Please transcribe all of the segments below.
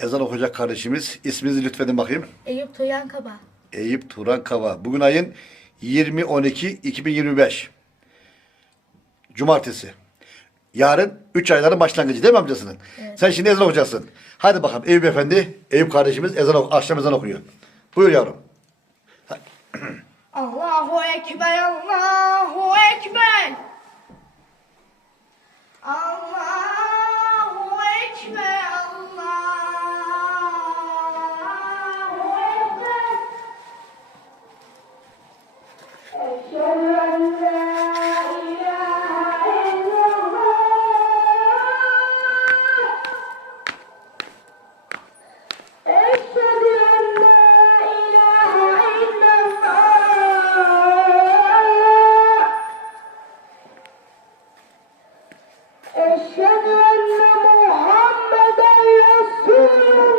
Ezan okuyacak kardeşimiz. İsminizi lütfedin bakayım. Eyüp Tuyan Kaba. Eyüp Turan Kava. Bugün ayın 20-12-2025. Cumartesi. Yarın 3 ayların başlangıcı değil mi amcasının? Evet. Sen şimdi ezan okuyacaksın. Hadi bakalım Eyüp Efendi, Eyüp kardeşimiz akşam ezan okuyor. Buyur yavrum. Allahu Ekber, Allahu Ekber. Allahu Ekber, Allahu Ekber. Eşhedü en la ilahe illallah. Eşhedü en la ilahe illallah. Eşhedü enne Muhammeden Resulullah.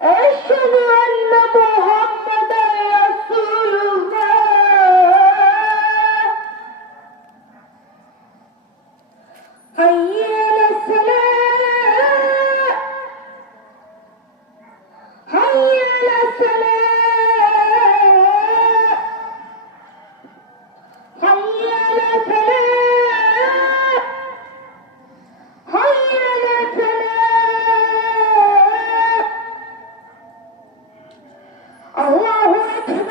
Eşhedü enne Muhammeden Resulullah. Hayye alassalah. Hayye alassalah. Hayye alassalah. Hayye alassalah. Allahu Ekber.